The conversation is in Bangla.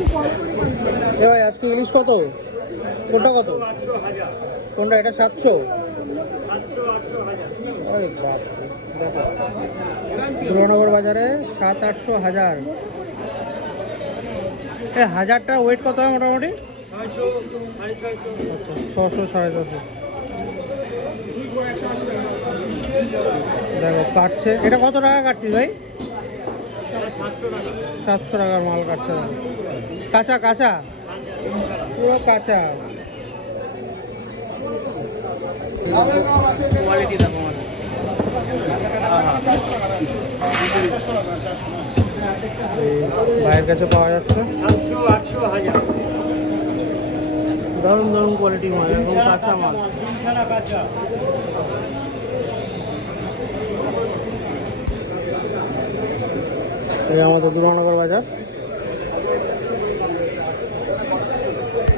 এ ভাই আজকে ইলিশ কত? কোনটা কত? কোনটা? এটা 700। ওই বাপ রে, দেখো সুরেন্দ্রনগর বাজারে 700-800 হাজারটা ওয়েট কত হয় মোটামুটি? 600-650। দেখো কাটছে, এটা কত টাকা কাটছিস ভাই? 700 টাকার মাল কাটছে। কাঁচা কাঁচা, পুরো কাঁচা কোয়ালিটি দেখো আমাদের। ভাইয়ের কাছে পাওয়া যাচ্ছে 700-800-1000 দারুণ দারুণ কোয়ালিটি মাল, এরকম কাঁচা মাল। কাঁচা। এই আমাদের দুর্গানগর বাজার।